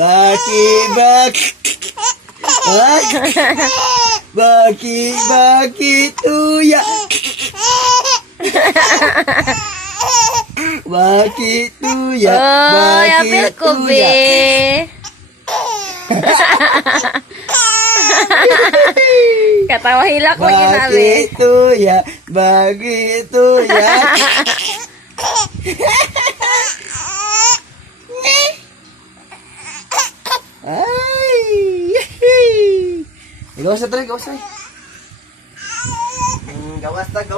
Baki tuya. Baki tuya. Oh, yapil ko, be. Katawa hilak mo ginabi. Bagi tuya. Ay. Gawas na tayo, gawas na. Gawas na, gawas.